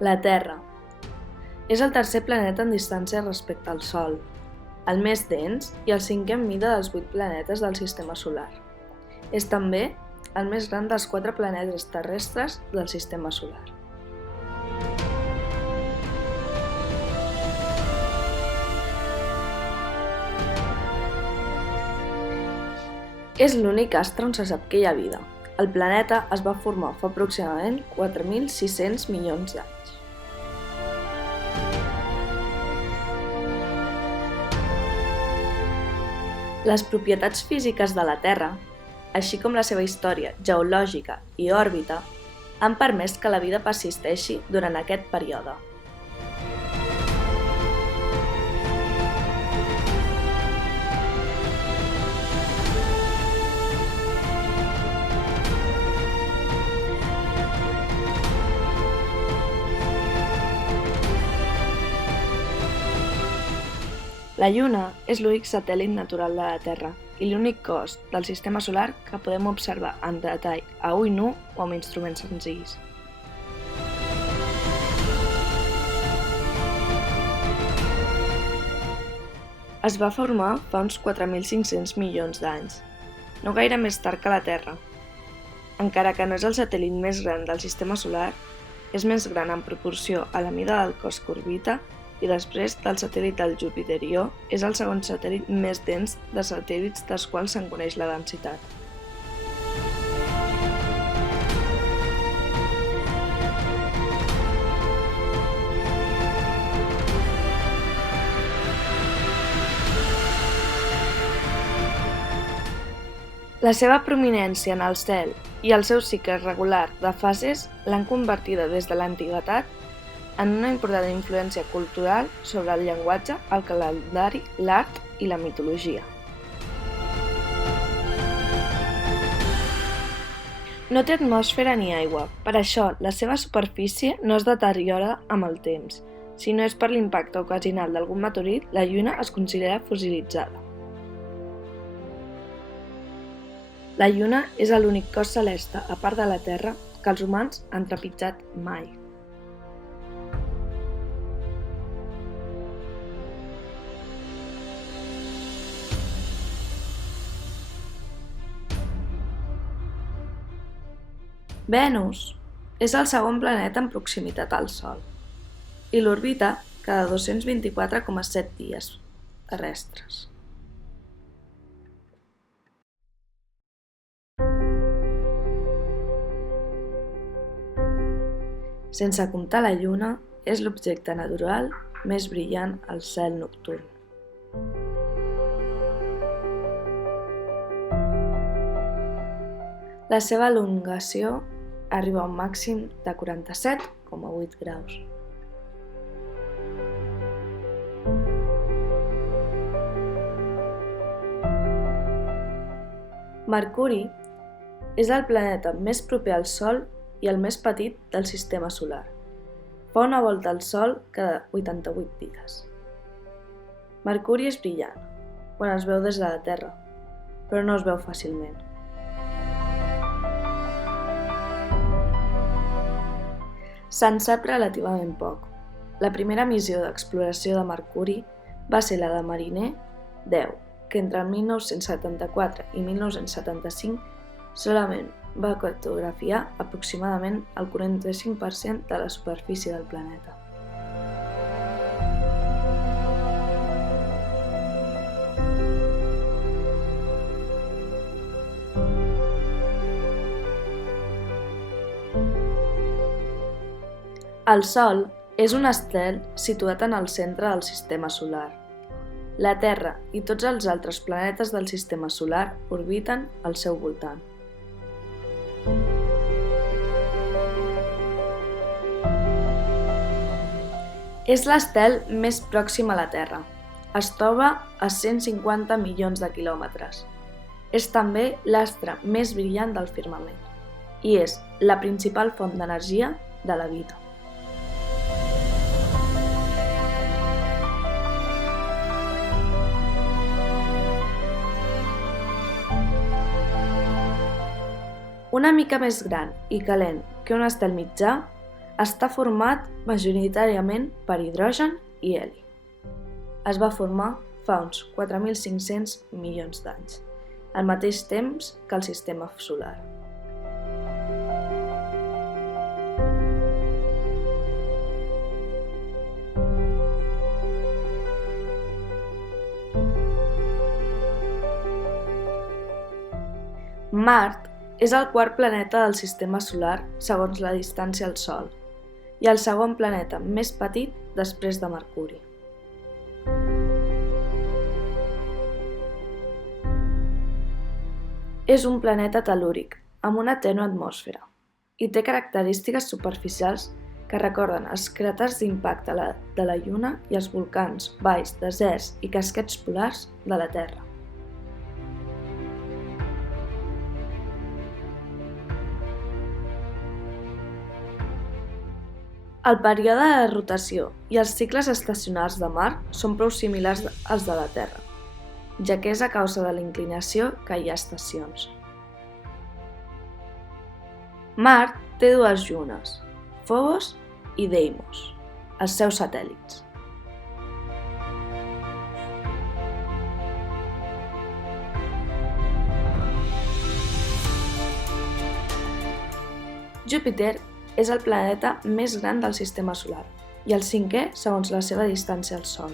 La Terra. És el tercer planeta en distància respecte al Sol, el més dens i el cinquè en mida dels 8 planetes del Sistema Solar. És també el més gran dels 4 planetes terrestres del Sistema Solar. És l'únic astre on se sap que hi ha vida. El planeta es va formar fa aproximadament 4.600 milions d'anys. Les propietats físiques de la Terra, així com la seva història geològica i òrbita, han permès que la vida persisteixi durant aquest període. La Lluna és l'únic satèl·lit natural de la Terra i l'únic cos del Sistema Solar que podem observar en detall a ull nu o amb instruments senzills. Es va formar fa uns 4.500 milions d'anys, no gaire més tard que la Terra. Encara que no és el satèl·lit més gran del Sistema Solar, és més gran en proporció a la mida del cos que orbita i després del satèl·lit del Jupiterió és el segon satèl·lit més dens de satèl·lits dels quals se'n coneix la densitat. La seva prominència en el cel i el seu cicle regular de fases l'han convertida des de l'antiguitat en una important influència cultural sobre el llenguatge, el calendari, l'art i la mitologia. No té atmosfera ni aigua, per això la seva superfície no es deteriora amb el temps. Si no és per l'impacte ocasional d'algun meteorit, la Lluna es considera fossilitzada. La Lluna és l'únic cos celeste, a part de la Terra, que els humans han trepitjat mai. Venus és el segon planeta en proximitat al Sol i l'orbita cada 224,7 dies terrestres. Sense comptar la Lluna, és l'objecte natural més brillant al cel nocturn. La seva elongació arriba a un màxim de 47,8 graus. Mercuri és el planeta més proper al Sol i el més petit del Sistema Solar. Fa una volta al Sol cada 88 dies. Mercuri és brillant quan es veu des de la Terra, però no es veu fàcilment. Se'n sap relativament poc. La primera missió d'exploració de Mercuri va ser la de Mariner 10, que entre 1974 i 1975 solament va cartografiar aproximadament el 45% de la superfície del planeta. El Sol és un estel situat en el centre del Sistema Solar. La Terra i tots els altres planetes del Sistema Solar orbiten al seu voltant. És l'estel més pròxim a la Terra. Es troba a 150 milions de quilòmetres. És també l'astre més brillant del firmament i és la principal font d'energia de la vida. Una mica més gran i calent que un estel mitjà, Està format majoritàriament per hidrogen i heli. Es va formar fa uns 4.500 milions d'anys, al mateix temps que el sistema solar. Mart és el quart planeta del sistema solar segons la distància al Sol i el segon planeta més petit després de Mercuri. És un planeta tel·lúric amb una tènue atmosfera i té característiques superficials que recorden els cràters d'impacte de la Lluna i els volcans, valls, deserts i casquets polars de la Terra. El període de rotació i els cicles estacionals de Mart són prou similars als de la Terra, ja que és a causa de la inclinació que hi ha estacions. Mart té dues llunes, Phobos i Deimos, els seus satèl·lits. Júpiter és el planeta més gran del sistema solar i el cinquè segons la seva distància al Sol.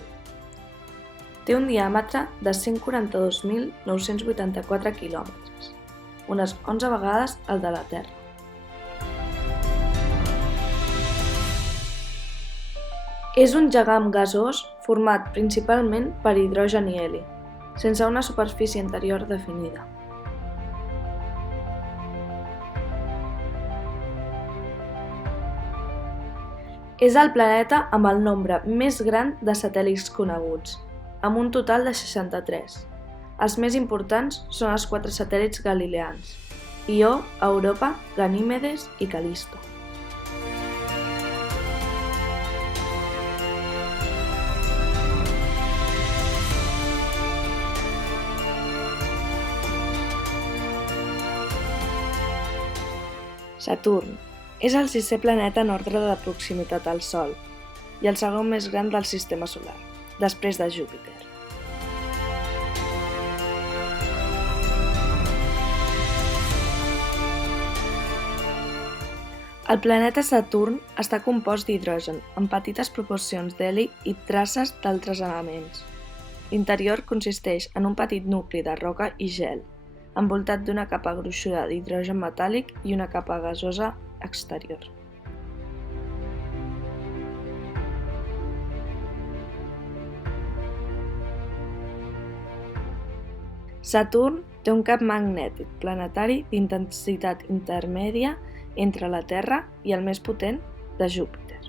Té un diàmetre de 142.984 quilòmetres, unes 11 vegades el de la Terra. És un gegant gasós format principalment per hidrogen i heli, sense una superfície interior definida. És el planeta amb el nombre més gran de satèl·lits coneguts, amb un total de 63. Els més importants són els 4 satèl·lits galileans: Ió, Europa, Ganímedes i Cal·listo. Saturn és el sisè planeta en ordre de proximitat al Sol i el segon més gran del sistema solar, després de Júpiter. El planeta Saturn està compost d'hidrogen, amb petites proporcions d'heli i traces d'altres elements. L'interior consisteix en un petit nucli de roca i gel, envoltat d'una capa gruixuda d'hidrogen metàl·lic i una capa gasosa exterior. Saturn té un camp magnètic planetari d'intensitat intermèdia entre la Terra i el més potent de Júpiter.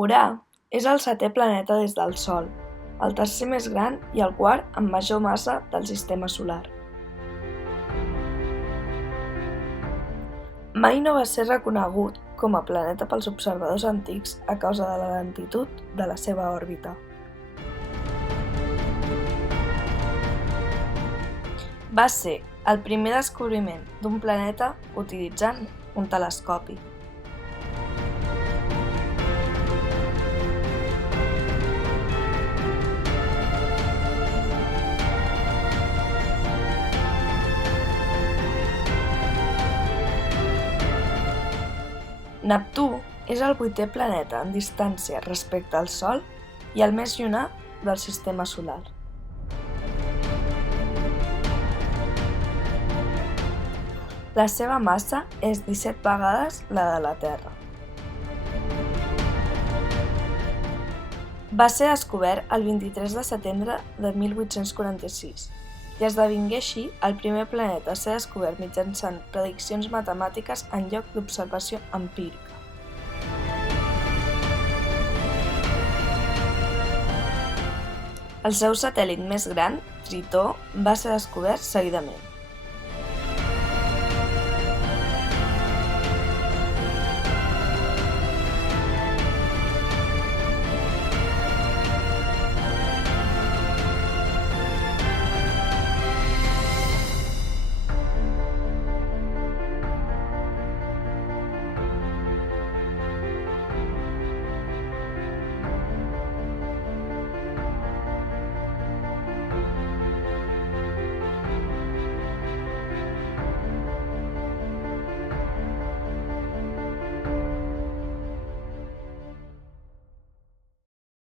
Urà és el setè planeta des del Sol, el tercer més gran i el quart amb major massa del sistema solar. Mai no va ser reconegut com a planeta pels observadors antics a causa de la lentitud de la seva òrbita. Va ser el primer descobriment d'un planeta utilitzant un telescopi. Neptú és el vuitè planeta en distància respecte al Sol i el més llunyà del sistema solar. La seva massa és 17 vegades la de la Terra. Va ser descobert el 23 de setembre de 1846 i esdevingué així el primer planeta a ser descobert mitjançant prediccions matemàtiques en lloc d'observació empírica. El seu satèl·lit més gran, Tritó, va ser descobert seguidament.